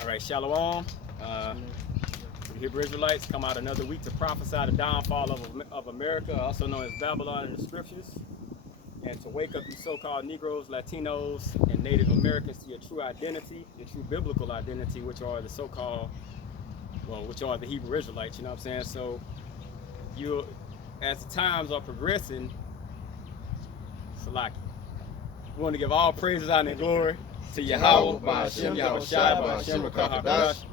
All right, Shalom. The Hebrew Israelites come out another week to prophesy the downfall of America, also known as Babylon in the scriptures, and to wake up you so-called Negroes, Latinos, and Native Americans to your true identity, your true biblical identity, which are the so-called, well, which are the Hebrew Israelites, you know what I'm saying? So you, as the times are progressing, Salaki, we want to give all praises, honor, and glory to Yahweh, Ba'ashem, Yahushai, Ba'ashem, Rakah HaKadosh.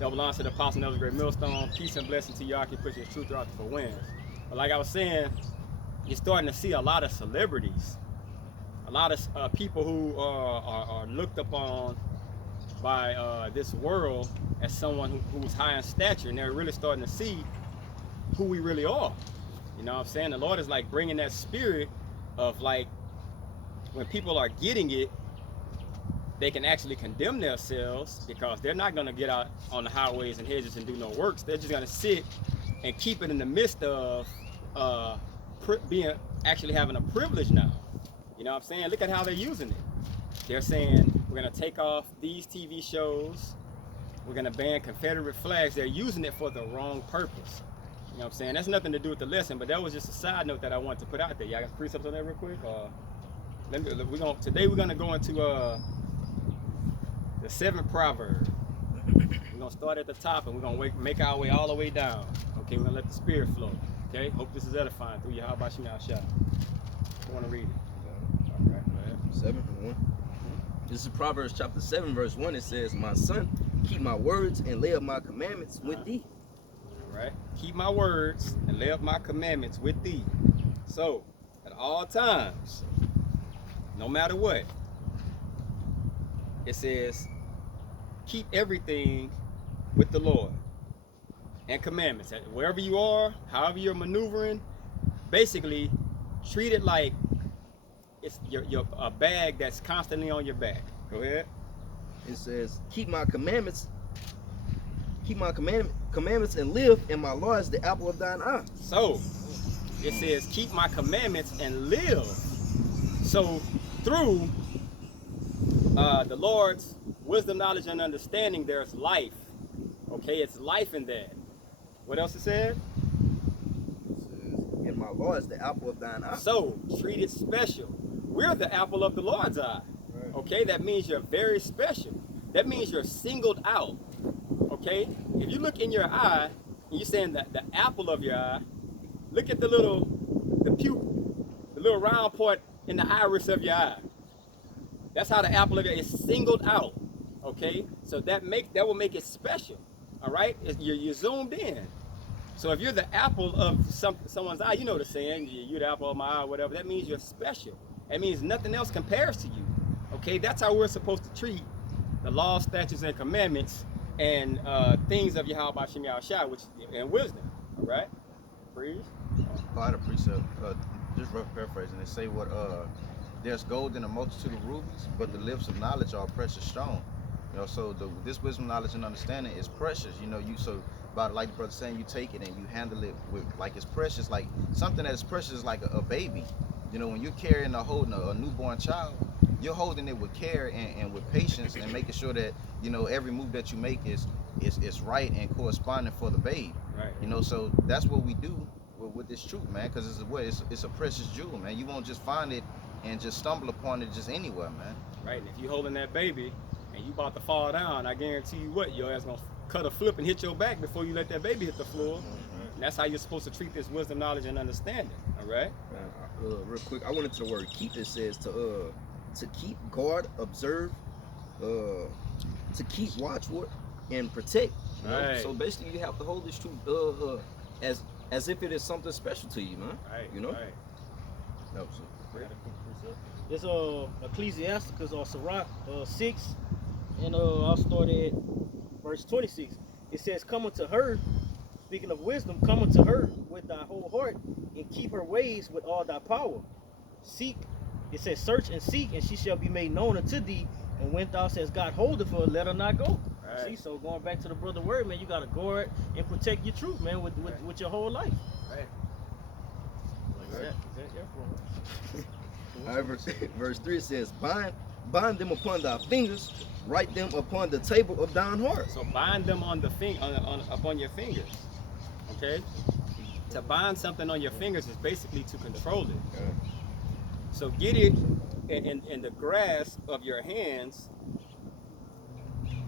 Double honor to the Apostle Nelson Great Millstone. Peace and blessing to y'all. Keep pushing his truth throughout the four winds. But like I was saying, you're starting to see a lot of celebrities, a lot of people who are looked upon by this world as someone who's high in stature, and they're really starting to see who we really are. You know what I'm saying? The Lord is like bringing that spirit of like, when people are getting it, they can actually condemn themselves because they're not going to get out on the highways and hedges and do no works. They're just going to sit and keep it in the midst of actually having a privilege now. You know what I'm saying? Look at how they're using it. They're saying, we're going to take off these TV shows. We're going to ban Confederate flags. They're using it for the wrong purpose. You know what I'm saying? That's nothing to do with the lesson, but that was just a side note that I wanted to put out there. Y'all got precepts on that real quick? Today we're going to go into the seventh proverb. We're gonna start at the top and we're gonna make our way all the way down. Okay, we're gonna let the spirit flow. Okay, hope this is edifying through you. How about you now, Shah? I want to read it. All right, go ahead. 7:1. This is Proverbs chapter 7, verse 1. It says, "My son, keep my words and lay up my commandments with thee." All right, keep my words and lay up my commandments with thee. So, at all times, no matter what, it says, keep everything with the Lord and commandments. Wherever you are, however you're maneuvering, basically treat it like it's a bag that's constantly on your back. Go ahead. It says, keep my commandments and live, and my law is the apple of thine eye. So it says, keep my commandments and live. So through the Lord's wisdom, knowledge, and understanding, there's life. Okay, it's life in that. What else it said? It says, and my law is the apple of thine eye. So treat it special. We're the apple of the Lord's eye. Right. Okay, that means you're very special. That means you're singled out. Okay, if you look in your eye, and you're saying that the apple of your eye, look at the pupil, the little round part in the iris of your eye. That's how the apple of your eye is singled out. Okay, so that will make it special. All right, you're zoomed in. So if you're the apple of someone's eye, you know the saying, you're the apple of my eye, or whatever. That means you're special. That means nothing else compares to you. Okay, that's how we're supposed to treat the law, statutes, and commandments and things of Yahweh Ba'ashem Yahushai, which and wisdom. All right, breathe. I had a precept, just rough paraphrasing. They say there's gold in a multitude of rubies, but the lips of knowledge are a precious stone. You know, so this wisdom, knowledge, and understanding is precious. You know, about like the brother saying, you take it and you handle it with like it's precious, like something that is precious is like a baby. You know, when you're carrying holding a newborn child, you're holding it with care and with patience and making sure that, you know, every move that you make is right and corresponding for the babe. Right. You know, so that's what we do with this truth, man, because it's a precious jewel, man. You won't just find it and just stumble upon it just anywhere, man. Right, and if you're holding that baby and you about to fall down, I guarantee you what, your ass gonna cut a flip and hit your back before you let that baby hit the floor. And that's how you're supposed to treat this wisdom, knowledge, and understanding. All right. Real quick, I went into the word keep. It says to keep, guard, observe, to keep watch, and protect. You know? Right. So basically, you have to hold this truth as if it is something special to you, man. Right. You know. Right. No, so. It's Ecclesiasticus or Sirach 6, and I'll start at verse 26. It says, "Come unto her," speaking of wisdom, "come unto her with thy whole heart, and keep her ways with all thy power. Seek," it says, "search and seek, and she shall be made known unto thee. And when thou says, God holdeth her, let her not go." Right. See, so going back to the brother word, man, you gotta guard and protect your truth, man, with your whole life. Right. Is that your fault? All right, verse 3 says, bind bind them upon thy fingers, write them upon the table of thine heart. So bind them on the upon your fingers. Okay? To bind something on your fingers is basically to control it. So get it in the grasp of your hands,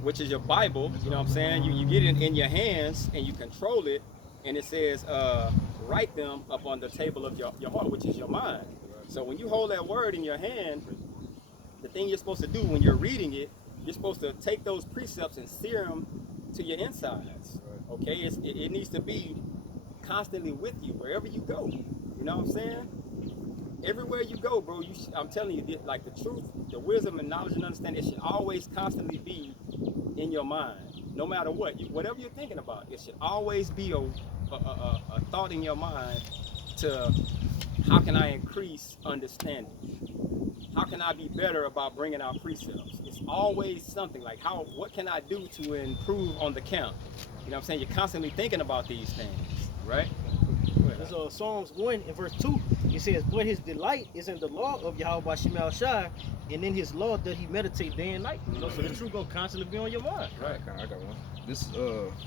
which is your Bible. You know what I'm saying? You get it in your hands and you control it, and it says write them up on the table of your heart, which is your mind. So when you hold that word in your hand, the thing you're supposed to do when you're reading it, you're supposed to take those precepts and sear them to your insides. Okay? It needs to be constantly with you wherever you go. You know what I'm saying? Everywhere you go, bro, I'm telling you, like the truth, the wisdom and knowledge and understanding, it should always constantly be in your mind. No matter what, whatever you're thinking about, it should always be a thought in your mind to how can I increase understanding? How can I be better about bringing out precepts? It's always something like what can I do to improve on the count? You know what I'm saying? You're constantly thinking about these things, right? That's Psalms 1 and verse 2. It says, "But his delight is in the law of Yahweh Shemel Shai, and in his law does he meditate day and night." You know, so the truth gonna constantly be on your mind. Right. I got one. This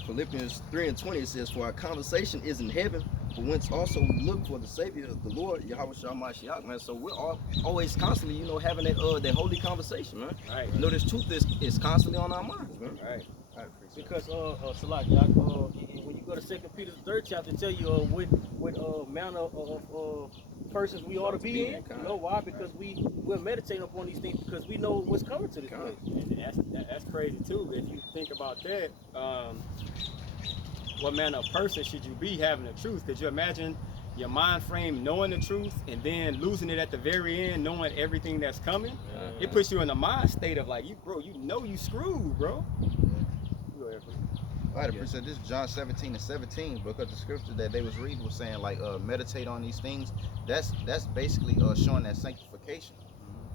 Philippians 3 and 20, it says, "For our conversation is in heaven, for whence also we look for the Savior of the Lord, Yahweh Shai Mashiach," man. So we're always constantly, having that holy conversation, man. Right. This truth is constantly on our minds, man. Right. Because Salak, when you go to 2 Peter 3rd chapter, it tell you what manner of persons we ought to be in. You know why? Because we're meditating upon these things because we know what's coming to this place. And that's crazy too. If you think about that, what manner of person should you be having the truth? Could you imagine your mind frame knowing the truth and then losing it at the very end, knowing everything that's coming? It puts you in a mind state of like, you screwed, bro. All right, appreciate this. John 17 and 17, because the scripture that they was reading was saying like meditate on these things. That's basically showing that sanctification.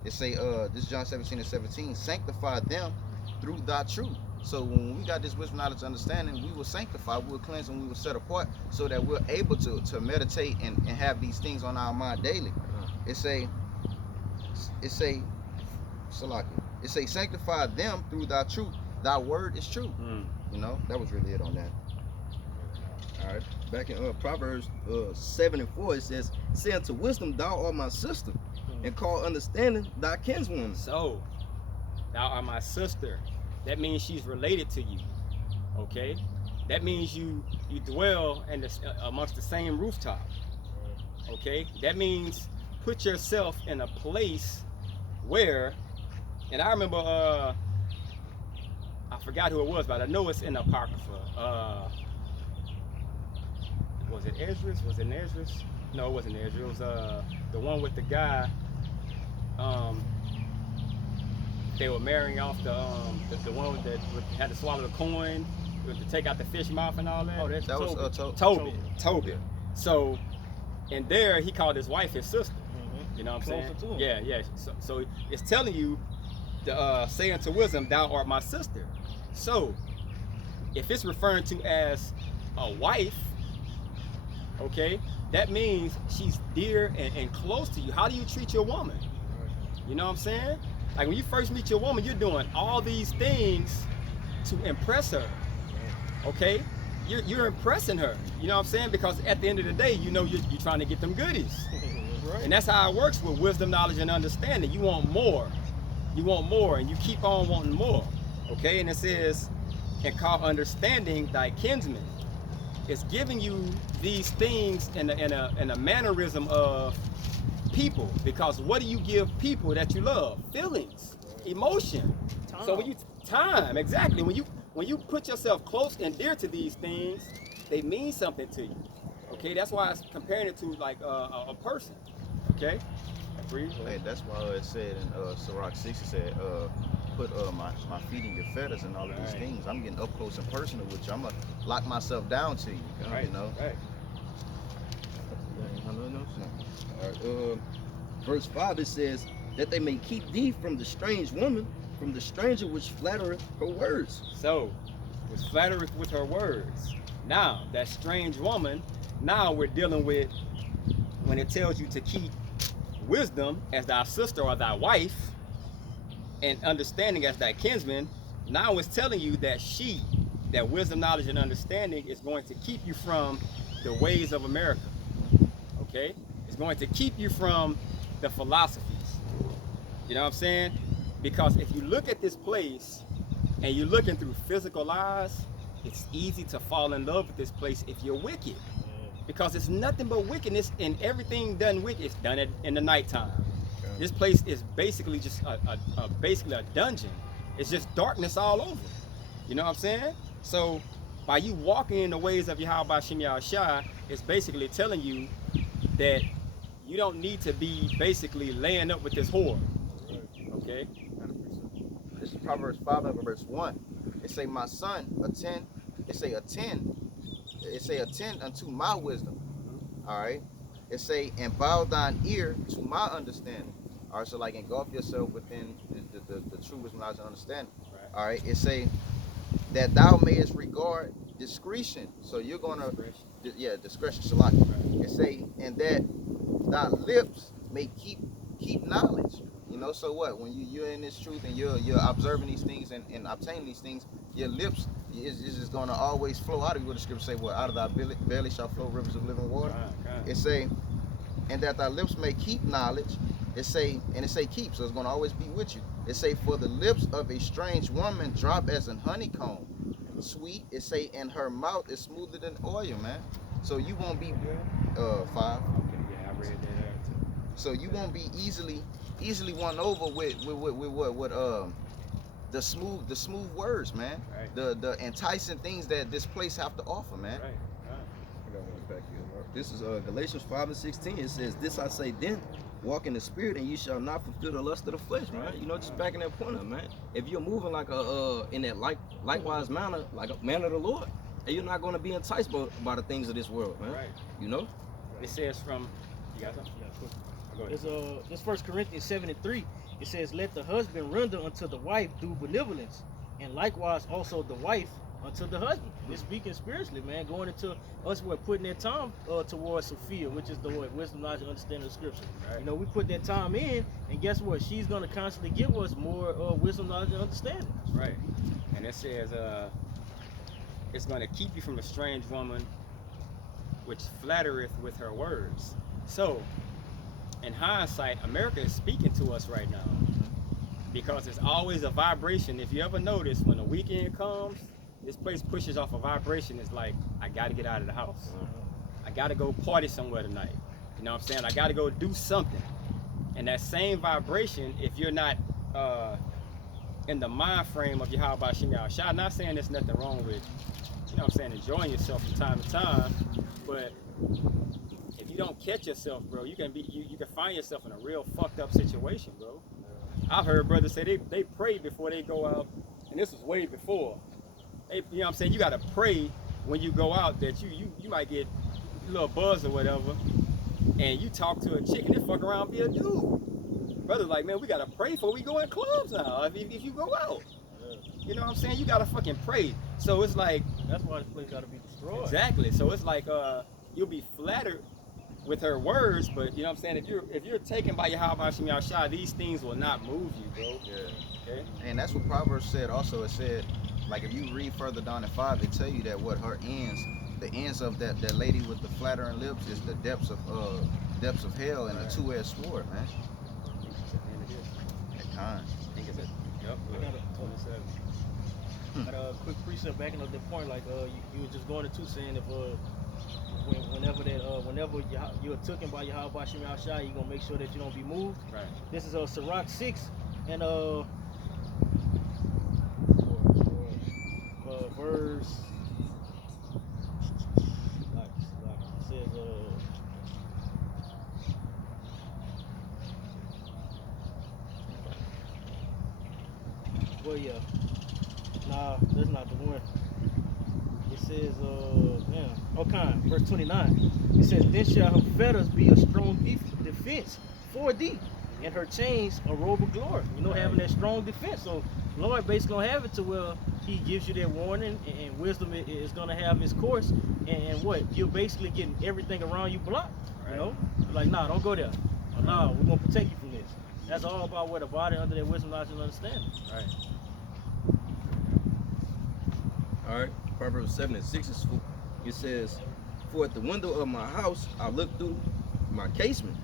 It say this John 17 and 17, sanctify them through thy truth. So when we got this wisdom, knowledge, understanding, we will sanctify, we will cleanse, and we will set apart so that we're able to meditate and have these things on our mind daily. It say Salaki. It say sanctify them through thy truth. Thy word is true. You know, that was really it on that. All right. Back in Proverbs 7 and 4, it says, "Say unto wisdom, thou art my sister, and call understanding thy kinswoman." So, thou art my sister. That means she's related to you. Okay? That means you dwell amongst the same rooftop. Okay? That means put yourself in a place where, and I remember I forgot who it was, but I know it's in the Apocrypha. Was it Esdras? Was it Esdras? No, it wasn't Esdras. It was the one with the guy. They were marrying off the one that had to swallow the coin, to take out the fish mouth and all that. Oh, that was Tobit. So, and there he called his wife his sister. You know what I'm saying? Closer to him. Yeah. So it's telling you, say unto wisdom, thou art my sister. So, if it's referring to as a wife, okay, that means she's dear and close to you. How do you treat your woman? You know what I'm saying? Like when you first meet your woman, you're doing all these things to impress her. Okay? You're impressing her. You know what I'm saying? Because at the end of the day, you're trying to get them goodies. Right. And that's how it works with wisdom, knowledge, and understanding. You want more. You want more, and you keep on wanting more. Okay? And it says, and call understanding thy kinsman. It's giving you these things in a mannerism of people, because what do you give people that you love? Feelings, emotion. Time. So time, exactly. When you put yourself close and dear to these things, they mean something to you. Okay, that's why it's comparing it to like a person. Okay, Hey, that's why it said in Sirach 6, it said, put my feet in your fetters and all of these things. I'm getting up close and personal with you. I'm gonna lock myself down to you. Right. You know. Right. All right, verse 5, it says, "That they may keep thee from the strange woman, from the stranger which flattereth her words." So, was flattereth with her words. Now, that strange woman, now we're dealing with when it tells you to keep wisdom as thy sister or thy wife. and understanding as thy kinsman, now it's telling you that that wisdom, knowledge, and understanding is going to keep you from the ways of America. Okay? It's going to keep you from the philosophies. You know what I'm saying? Because if you look at this place and you're looking through physical eyes, it's easy to fall in love with this place if you're wicked. Because it's nothing but wickedness, and everything done wicked is done in the nighttime. Okay. This place is basically just basically a dungeon. It's just darkness all over. You know what I'm saying? So by you walking in the ways of Yahweh Shem Yahushua, it's basically telling you that you don't need to be basically laying up with this whore. Okay? This is Proverbs 5 and verse 1. It say, my son, attend. It say, attend. It say, attend unto my wisdom. All right. It say, and bow thine ear to my understanding. All right. So like engulf yourself within the true wisdom, knowledge, and understanding. Right. All right. It say that thou mayest regard discretion. So you're gonna, discretion, shalak. Right. It say, and that thy lips may keep knowledge. You know, so what? When you're in this truth and you're observing these things and obtaining these things, your lips is just gonna always flow out of you. What the scripture say, what out of thy belly shall flow rivers of living water. Right. It say, and that thy lips may keep knowledge. It say keep, so it's gonna always be with you. It say, for the lips of a strange woman drop as an honeycomb, sweet. It say, and her mouth is smoother than oil, man. So you won't be 5. Okay, yeah, I read that too. So you won't be easily won over with what the smooth words, man. Right. The enticing things that this place have to offer, man. Right. I got one back here, Mark. This is Galatians 5 and 16. It says, this I say then, walk in the spirit, and you shall not fulfill the lust of the flesh, man. Right. You know, just backing that point up, man. If you're moving like in that likewise manner, like a man of the Lord, and you're not going to be enticed by the things of this world, man. Right. You know? It says from, you got something? Yeah, cool. Go ahead. This 1 Corinthians 7 and 3. It says, let the husband render unto the wife due benevolence, and likewise also the wife unto the husband. It's speaking spiritually, man. Going into us, we're putting that time towards Sophia, which is the word, wisdom, knowledge, and understanding of Scripture. Right. You know, we put that time in, and guess what? She's going to constantly give us more wisdom, knowledge, and understanding. That's right. And it says, it's going to keep you from a strange woman, which flattereth with her words. So, in hindsight, America is speaking to us right now, because it's always a vibration. If you ever notice, when the weekend comes, this place pushes off a vibration. It's like, I got to get out of the house. I got to go party somewhere tonight. You know what I'm saying? I got to go do something. And that same vibration, if you're not in the mind frame of Yahweh Shem Yahushua, I'm not saying there's nothing wrong with, you know what I'm saying, enjoying yourself from time to time, but if you don't catch yourself, bro, you can find yourself in a real fucked up situation, bro. I've heard brothers say they pray before they go out, and this was way before. You know what I'm saying? You gotta pray when you go out that you might get a little buzz or whatever, and you talk to a chick and then fuck around and be a dude. Brothers like, man, we gotta pray before we go in clubs now. If you go out, you know what I'm saying? You gotta fucking pray. So it's like, That's why this place got to be destroyed. exactly. So it's like you'll be flattered with her words, but you know what I'm saying? If you're taken by Yahweh Shem Yahushua, these things will not move you, bro. Yeah. Okay? And that's what Proverbs said also. It said, like if you read further down in 5, it tell you that what her ends, the ends of that lady with the flattering lips is the depths of hell and a two-edged sword, man. At times. I think it's it. Yep. I got a quick precept backing up that point, like you were just going into saying if whenever you're taken by Yahweh Shem Yahushua, you're gonna make sure that you don't be moved. Right. This is Sirach 6 and verse it says well, yeah. Nah, that's not the one. It says, verse 29. It says, then shall her fetters be a strong defense for thee, and her chains a robe of glory. You know, having that strong defense. So, Lord basically gonna have it to where He gives you that warning, and wisdom is gonna have its course, and what? You're basically getting everything around you blocked. You know, like, nah, don't go there. Or, nah, we're gonna protect you from this. That's all about where the body under their wisdom, knowledge, and understanding. Right. All right, Proverbs 7:6 is full. It says, "For at the window of my house I looked through my casement,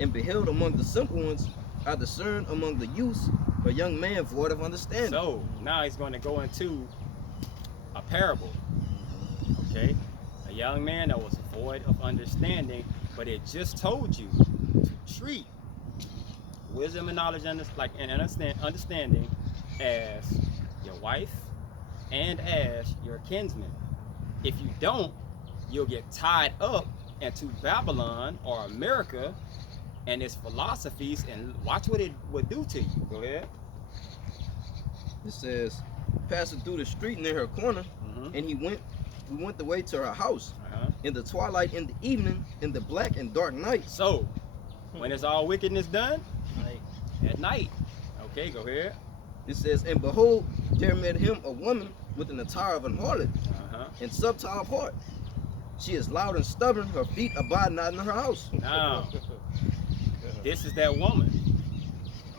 and beheld among the simple ones, I discerned among the youths a young man void of understanding." So now he's going to go into a parable. Okay, a young man that was void of understanding, but it just told you to treat wisdom and knowledge and understanding as your wife and as your kinsman. If you don't, you'll get tied up into Babylon or America and its philosophies, and watch what it would do to you. Go ahead. It says, "Passing through the street near her corner, and we went the way to her house in the twilight, in the evening, in the black and dark night." So, when it's all wickedness done? Like, At night. Okay, go ahead. It says, "And behold, there met him a woman with an attire of an harlot and subtile of heart. She is loud and stubborn, her feet abide not in her house." Now, this is that woman.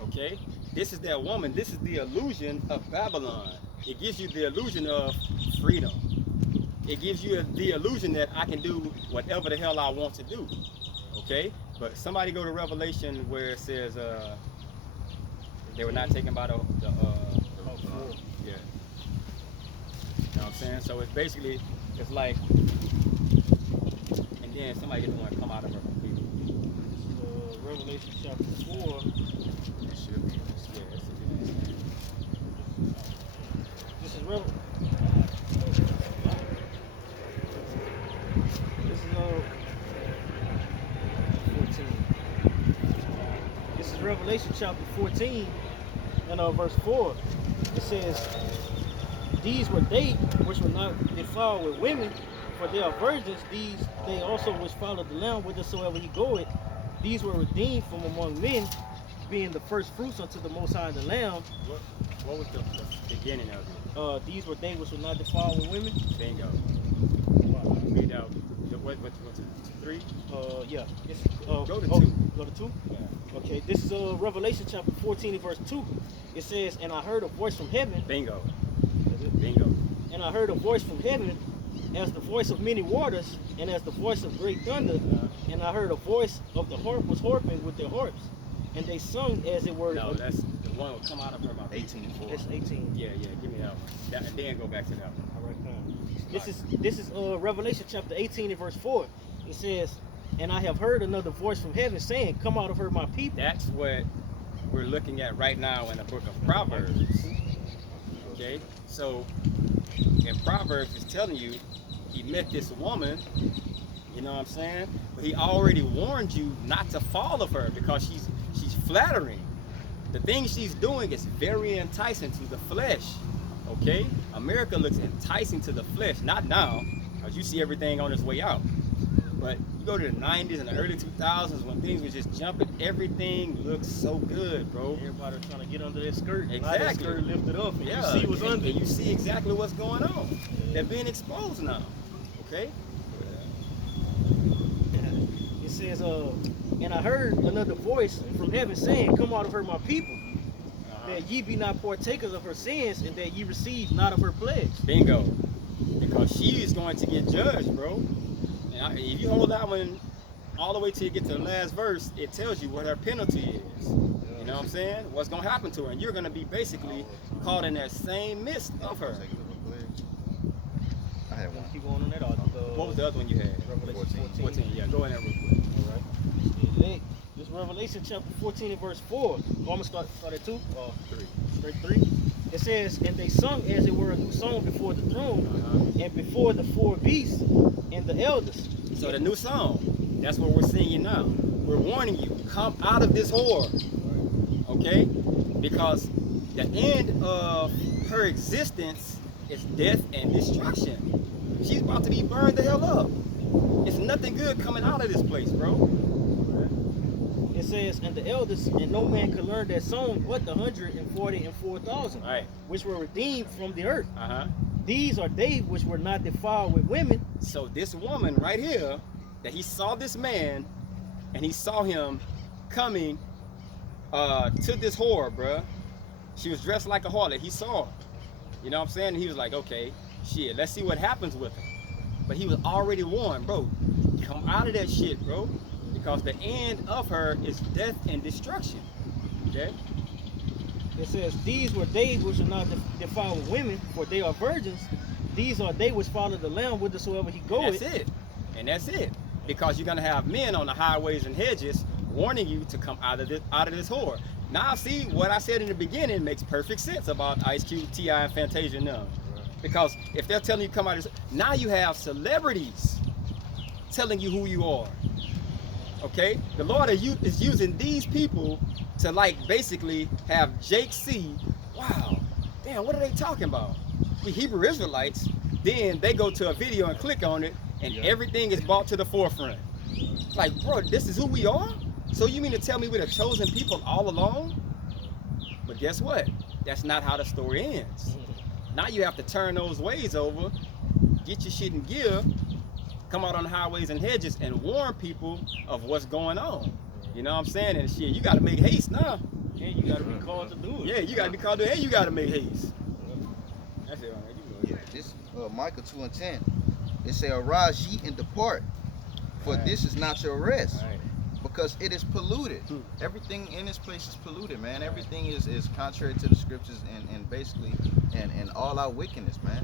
Okay? This is that woman. This is the illusion of Babylon. It gives you the illusion of freedom. It gives you the illusion that I can do whatever the hell I want to do. Okay? But somebody go to Revelation where it says they were not taken by the yeah. You know what I'm saying? So it's basically, it's like, and then somebody gets one come out of her. Revelation chapter 4. It should be. Yeah, that's it. This is Revelation. This is 14. This is Revelation chapter 14 and verse 4. It says, "These were they which were not defiled with women, for they are virgins. These they also which followed the Lamb whithersoever he goeth. These were redeemed from among men, being the first fruits unto the Most High and the Lamb." What was the beginning of it? These were they which were not defiled with women. Bingo. Read out. What's it? 3? Yeah. It's, Go to 2. Go to 2? Yeah. Okay, this is Revelation chapter 14 and verse 2. It says, "And I heard a voice from heaven, Bingo. Bingo. and I heard a voice from heaven, as the voice of many waters, and as the voice of great thunder. And I heard a voice of the harp was harping with their harps, and they sung as it were." No, that's the one that will come out of her mouth. 18:4. That's 18. Yeah, give me that one. And then go back to that one. All right, fine. This is Revelation chapter 18 and verse 4. It says, "And I have heard another voice from heaven saying, Come out of her, my people." That's what we're looking at right now in the book of Proverbs. Okay? So, in Proverbs, it's telling you he met this woman, you know what I'm saying? But he already warned you not to fall of her because she's flattering. The thing she's doing is very enticing to the flesh. Okay? America looks enticing to the flesh, not now, because you see everything on its way out. But you go to the 90s and the early 2000s when things were just jumping, everything looks so good, bro. Everybody was trying to get under that skirt. Exactly. Now that skirt lifted up, and Yeah, you see what's and, under. and you see exactly what's going on. They're being exposed now. Okay? It says, "And I heard another voice from heaven saying, Come out of her, my people, that ye be not partakers of her sins, and that ye receive not of her plagues." Bingo. Because she is going to get judged, bro. And if you hold that one all the way till you get to the last verse, it tells you what her penalty is. You know what I'm saying? What's going to happen to her. And you're going to be basically caught in that same midst of her. I had one. Keep going on that. What was the other one you had? Revelation 14. Yeah, go in there real quick. All right. This Revelation chapter 14 and verse 4. I'm going to start at 2. 3. Straight 3. It says, "And they sung as it were a new song before the throne, and before the 4 beasts and the elders." So the new song, that's what we're singing now. We're warning you, come out of this whore. Okay? Because the end of her existence is death and destruction. She's about to be burned the hell up. It's nothing good coming out of this place, bro. It says, "And the elders, and no man could learn that song but the 144,000, All right. which were redeemed from the earth. Uh-huh. These are they which were not defiled with women." So this woman right here, that he saw this man, and he saw him coming to this whore, bruh. She was dressed like a harlot. He saw her. You know what I'm saying? And he was like, okay, shit, let's see what happens with her. But he was already warned, bro, come out of that shit, bro. Because the end of her is death and destruction. Okay? It says, these were they which are not defiled with women, for they are virgins. These are they which follow the Lamb whithersoever he goeth. That's it. And that's it. Because you're gonna have men on the highways and hedges warning you to come out of this whore. Now see what I said in the beginning makes perfect sense about Ice Cube, T.I., and Fantasia now. Because if they're telling you come out of this, now you have celebrities telling you who you are. Okay? The Lord is using these people to like basically have Jake see, wow, damn, what are they talking about? We Hebrew Israelites, then they go to a video and click on it, and everything is brought to the forefront. Like, bro, this is who we are? So you mean to tell me we're the chosen people all along? But guess what? That's not how the story ends. Now you have to turn those ways over, get your shit in gear, come out on the highways and hedges and warn people of what's going on. You know what I'm saying? And shit, you gotta make haste now. And you gotta be called to do it. Yeah, you gotta be called to it, and you gotta make haste. That's it, man. You go. This Micah 2:10. It say, arise ye and depart, for this is not your rest. All right. Because it is polluted. Everything in this place is polluted, man. Everything is contrary to the scriptures and basically and all our wickedness, man.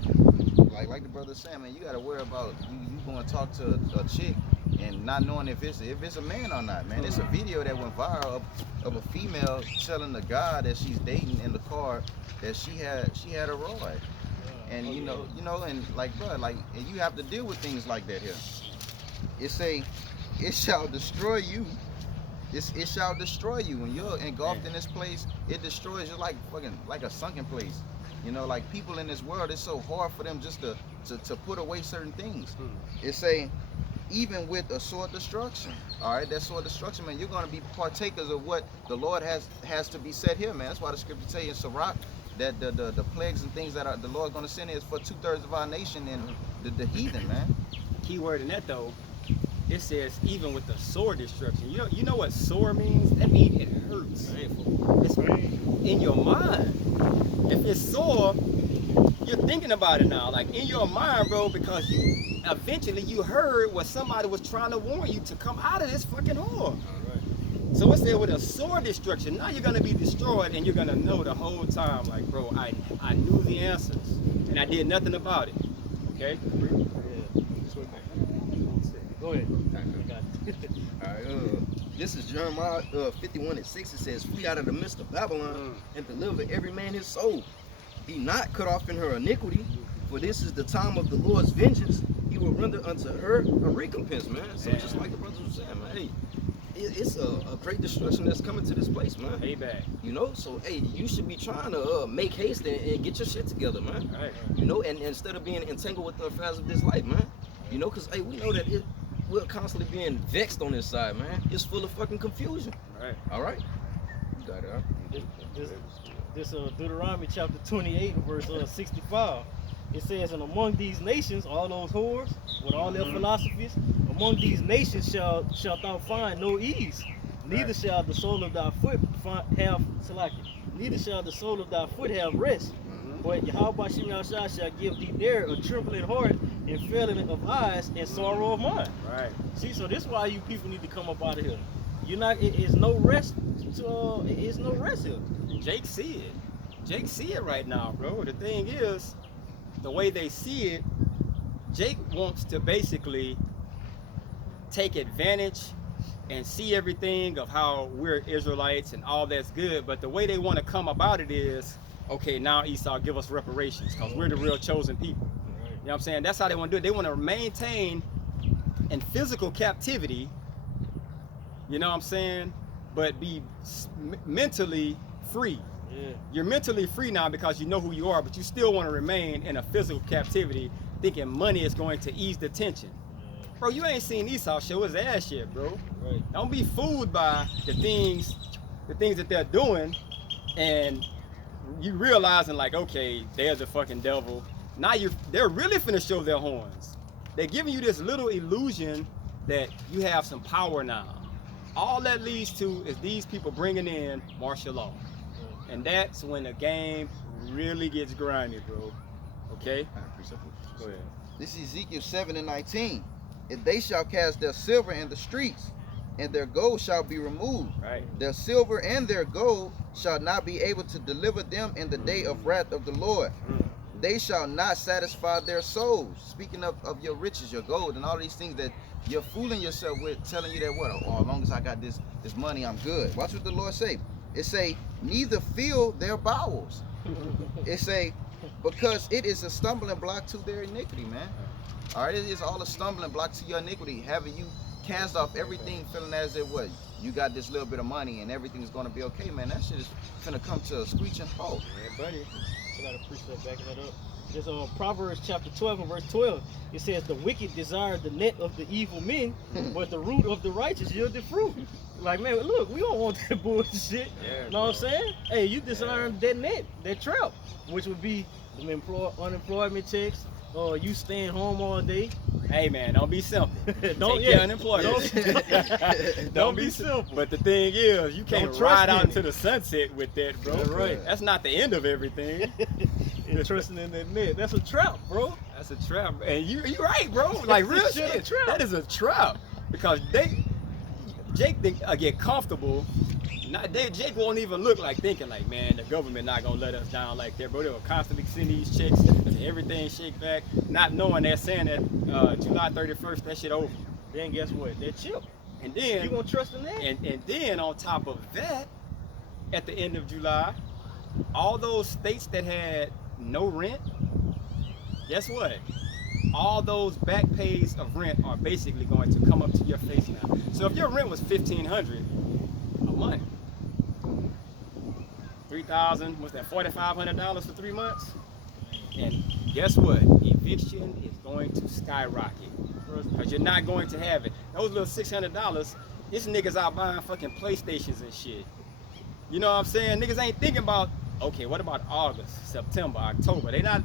Like the brother said, man, you gotta worry about you going to talk to a chick and not knowing if it's a man or not, man. It's a video that went viral of a female telling the guy that she's dating in the car that she had a rod. And you know, and like, bro, like, and you have to deal with things like that here. It say, it shall destroy you. It shall destroy you. When you're engulfed in this place, it destroys you like a sunken place. You know, like people in this world, it's so hard for them just to put away certain things. It say, even with a sword destruction. All right, that sword destruction, man, you're gonna be partakers of what the Lord has to be said here, man. That's why the scripture tell you in Sirach that the plagues and things that the Lord's gonna send is for 2/3 of our nation and the heathen, man. Key word in that though, it says even with the sore destruction. You know what sore means? That means it hurts. It's in your mind. If it's sore, you're thinking about it now, like in your mind, bro, because you eventually you heard what somebody was trying to warn you to come out of this fucking whore. So it said with a sore destruction, now you're gonna be destroyed and you're gonna know the whole time, like, bro, I knew the answers and I did nothing about it. Okay? Go ahead. All right, this is Jeremiah 51:6. It says, flee out of the midst of Babylon and deliver every man his soul. Be not cut off in her iniquity, for this is the time of the Lord's vengeance. He will render unto her a recompense, man. So just like the brothers were saying, man, hey, it's a great destruction that's coming to this place, man. Payback. You know, so hey, you should be trying to make haste and get your shit together, man. Right. You know, and instead of being entangled with the affairs of this life, man. You know, because hey, we know that we're constantly being vexed on this side, man. It's full of fucking confusion. Right. All right? You got it, huh? This Deuteronomy chapter 28 verse 65. It says, and among these nations, all those whores with all their philosophies, among these nations shalt thou find no ease. Neither shall the sole of thy foot have neither shall the sole of thy foot have rest. But Yahweh Shem Yahshua shall give thee there a trembling heart and failing of eyes and sorrow of mind. Right. See, so this is why you people need to come up out of here. You're not. It's no rest. It's no rest here. Jake see it. Jake see it right now, bro. The thing is, the way they see it, Jake wants to basically take advantage and see everything of how we're Israelites and all that's good. But the way they want to come about it is, okay, now Esau, give us reparations because we're the real chosen people. You know what I'm saying? That's how they want to do it. They want to maintain in physical captivity, you know what I'm saying, but be mentally free. Yeah. You're mentally free now because you know who you are, but you still want to remain in a physical captivity thinking money is going to ease the tension. Bro, you ain't seen Esau show his ass yet, bro. Right. Don't be fooled by the things that they're doing and you realizing like, okay, there's the fucking devil. Now they're really finna show their horns. They're giving you this little illusion that you have some power now. all that leads to is these people bringing in martial law. And that's when the game really gets grimy, bro. Okay? Go ahead. This is Ezekiel 7:19. And they shall cast their silver in the streets, and their gold shall be removed. Right. Their silver and their gold shall not be able to deliver them in the day of wrath of the Lord. They shall not satisfy their souls. Speaking of your riches, your gold, and all these things that you're fooling yourself with, telling you that what? Oh, as long as I got this money, I'm good. Watch what the Lord say. It say, neither fill their bowels. It say, because it is a stumbling block to their iniquity, man. All right, it is all a stumbling block to your iniquity. Having you cast off everything, feeling as if what? You got this little bit of money and everything's gonna be okay, man. That shit is gonna come to a screeching halt. Yeah, buddy. I got a precept backing that up. There's Proverbs chapter 12 and verse 12. It says, the wicked desire the net of the evil men, but the root of the righteous yielded fruit. Like, man, look, we don't want that bullshit. Yeah, know what I'm saying? Hey, you desiring that net, that trap, which would be the unemployment checks, you staying home all day. Hey, man, don't be simple. Don't Take yeah, your unemployment. Don't be simple. But the thing is, you can't Don't trust ride out in into it. the sunset with that, bro. That's right. That's not the end of everything. And trusting in that net. That's a trap, bro. That's a trap. And you right, bro. Like real That's a shit. trap. That is a trap. Because Jake get comfortable. Jake won't even look like thinking like, man, the government not gonna let us down like that, bro. They will constantly send these checks and everything shake back, not knowing they're saying that July 31st, that shit over. Then guess what? That chip. And then You gonna trust in that? and then on top of that, at the end of July, all those states that had no rent, guess what? All those back pays of rent are basically going to come up to your face now. So if your rent was $1,500 a month, $3,000, what's that, $4,500 for 3 months? And guess what? Eviction is going to skyrocket because you're not going to have it. Those little $600, this niggas out buying fucking PlayStations and shit. You know what I'm saying? Niggas ain't thinking about, okay, what about August, September, October? They not,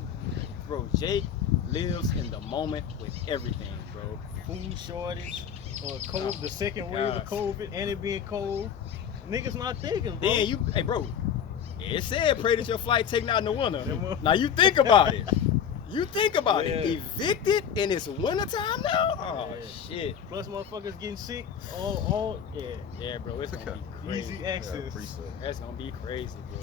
bro, Jake lives in the moment with everything, bro. Food shortage, COVID, the second wave of COVID, and it being cold. Niggas not thinking, bro. Then you, hey, bro, it said pray that your flight taken out in the winter. Now you think about it. You think about it. Evicted and it's wintertime now? Oh, shit. Plus motherfuckers getting sick. Yeah, bro, it's gonna be crazy. Easy access. That's gonna be crazy, bro.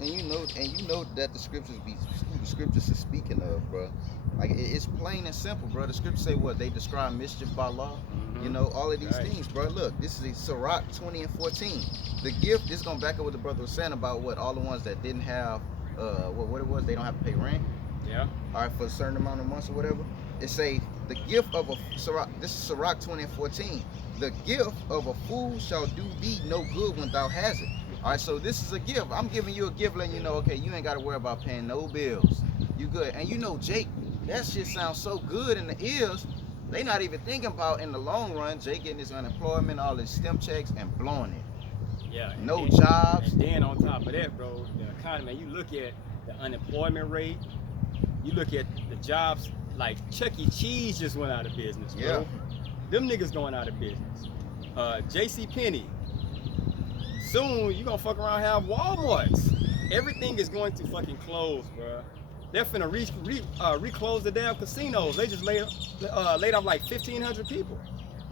And you know that the scriptures who the scriptures is speaking of, bro. Like it's plain and simple, bro. The scriptures say what? They describe mischief by law. You know, all of these things, bro. Look, this is a Sirach 20 and 14. The gift, this going back up what the brother was saying about what all the ones that didn't have what it was, they don't have to pay rent. Yeah. All right, for a certain amount of months or whatever. It say the gift of a Sirach, this is Sirach 20 and 14. The gift of a fool shall do thee no good when thou hast it. All right, so this is a gift. I'm giving you a gift, letting you know, okay, you ain't got to worry about paying no bills. You good. And you know, Jake, that shit sounds so good in the ears. They not even thinking about in the long run, Jake getting his unemployment, all his STEM checks, and blowing it. Yeah. No jobs. And then on top of that, bro, the economy, you look at the unemployment rate, you look at the jobs, like Chuck E. Cheese just went out of business, bro. Yeah. Them niggas going out of business. J.C. Penney. Soon you gonna fuck around and have Walmarts. Everything is going to fucking close, bro. They're finna reclose the damn casinos. They just laid off like 1,500 people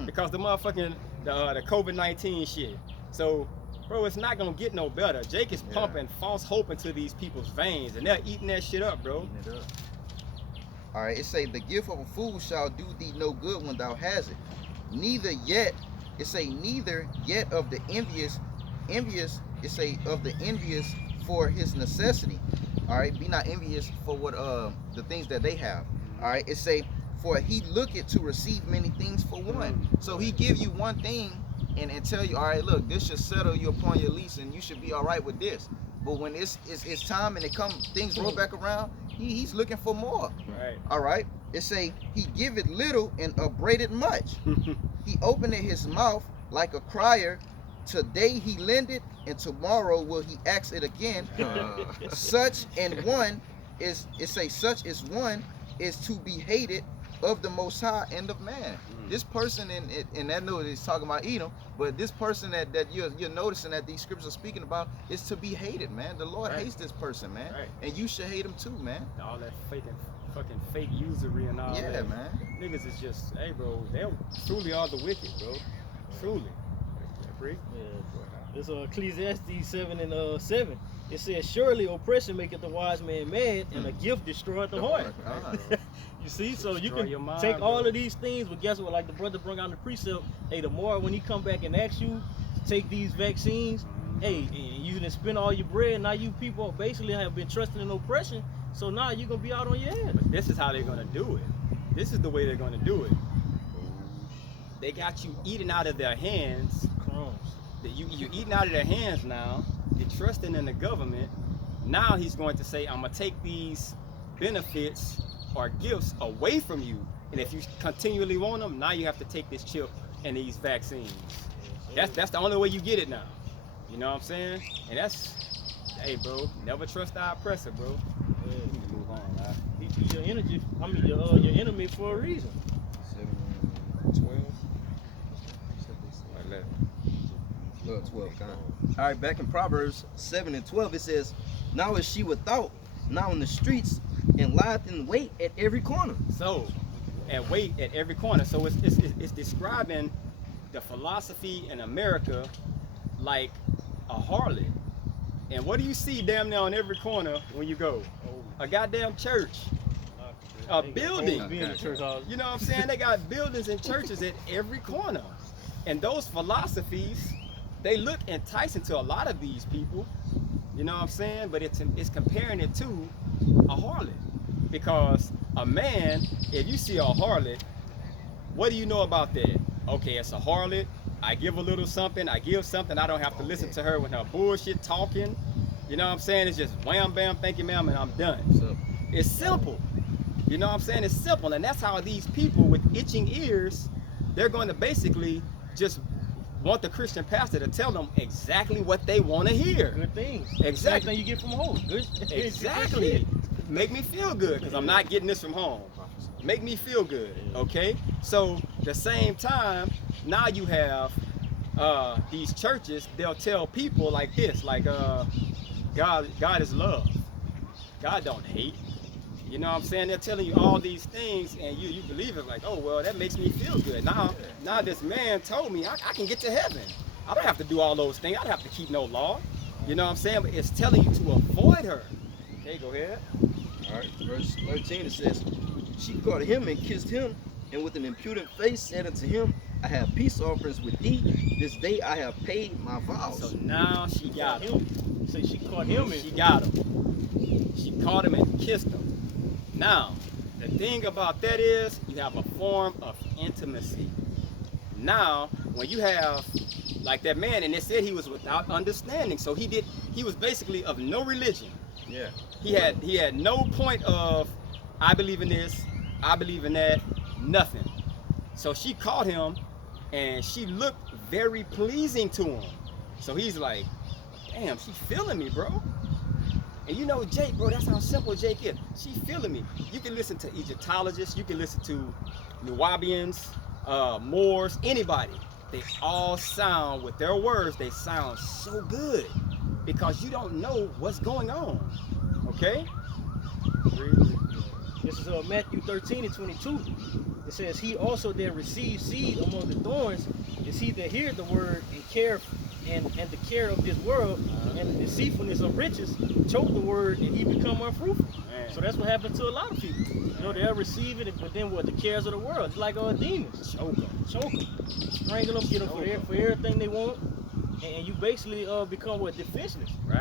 because the motherfucking the COVID-19 shit. So, bro, it's not gonna get no better. Jake is pumping false hope into these people's veins, and they're eating that shit up, bro. All right, it say the gift of a fool shall do thee no good when thou hast it. Neither yet, it say neither yet of the envious, it say of the envious for his necessity. All right, be not envious for what the things that they have. All right, it say for he looketh to receive many things for one. So he give you one thing and tell you, all right, look, this should settle you upon your lease and you should be all right with this. But when it's time and things roll back around, he's looking for more. Right. All right, it say he giveth little and upbraideth much. He openeth his mouth like a crier. Today he lendeth, and tomorrow will he ask it again. Such is one is to be hated of the Most High and of man. This person in that note is talking about Edom, but this person that you're noticing that these scriptures are speaking about is to be hated, man. The Lord Right. hates this person, man, Right. and you should hate him too, man. All that fucking fake usury and all Yeah, that. man. Niggas is just, hey, bro, they truly are the wicked, bro. Truly. Free? Yeah. It's Ecclesiastes 7:7. It says, "Surely oppression maketh the wise man mad, and a gift destroyeth the heart." You see, so you Destroy can your mind, take all bro. of these things, but guess what? Like the brother brought out the precept, hey, the more when he come back and ask you to take these vaccines, hey, and you didn't spend all your bread, now you people basically have been trusting in oppression, so now you're gonna be out on your ass. But this is how they're gonna do it. This is the way they're gonna do it. They got you eating out of their hands. Crumbs. You're eating out of their hands now. You're trusting in the government. Now he's going to say, I'm gonna take these benefits or gifts away from you. And if you continually want them, now you have to take this chip and these vaccines. That's the only way you get it now. You know what I'm saying? And that's, hey, bro, never trust our oppressor, bro. Yeah. We need to move on, man. He be your energy. I mean, your enemy for a reason. 7:12. 12, kind of. All right, back in Proverbs 7:12, it says, "Now is she without, now in the streets, and lieth in wait at every corner." So, and wait at every corner. So it's describing the philosophy in America like a harlot. And what do you see damn near on every corner when you go? A goddamn church. A building. Be in the church house. You know what I'm saying? They got buildings and churches at every corner. And those philosophies, they look enticing to a lot of these people. You know what I'm saying? But it's comparing it to a harlot. Because a man, if you see a harlot, what do you know about that? Okay, it's a harlot. I give a little something. I give something. I don't have to listen to her with her bullshit talking. You know what I'm saying? It's just wham, bam, thank you, ma'am, and I'm done. So, It's simple. You know what I'm saying? It's simple. And that's how these people with itching ears, they're going to basically just want the Christian pastor to tell them exactly what they want to hear. Good things. Exactly. Same thing you get from home. Good. Exactly. Make me feel good because I'm not getting this from home. Make me feel good. Okay? So, the same time, now you have these churches, they'll tell people like this, like God is love. God don't hate. You know what I'm saying? They're telling you all these things and you believe it like, oh, well, that makes me feel good. Now this man told me I can get to heaven. I don't have to do all those things. I don't have to keep no law. You know what I'm saying? But it's telling you to avoid her. Okay, go ahead. all right, verse 13, it says, "She caught him and kissed him, and with an impudent face said unto him, I have peace offerings with thee. This day I have paid my vows." So now she got him. Say she caught him and She got him. She caught him and kissed him. Now, the thing about that is you have a form of intimacy. Now, when you have like that man, and it said he was without understanding, so he was basically of no religion. Yeah. He had no point of I believe in this, I believe in that, nothing. So she caught him and she looked very pleasing to him. So he's like, damn, she feeling me, bro. And you know Jake, bro, that's how simple Jake is. She feeling me. You can listen to Egyptologists, you can listen to Nubians, Moors, anybody. They all sound, with their words, they sound so good because you don't know what's going on. Okay? this is Matthew 13:22. It says, "He also that received seed among the thorns is he that heareth the word and care and the care of this world and the deceitfulness of riches choke the word and he become unfruitful." Man. So that's what happens to a lot of people. You know, they'll receive it, but then what? The cares of the world. It's like demons. Choke 'em. Choke them, strangle them, get them for everything they want, and you basically become what? Defenseless. Right.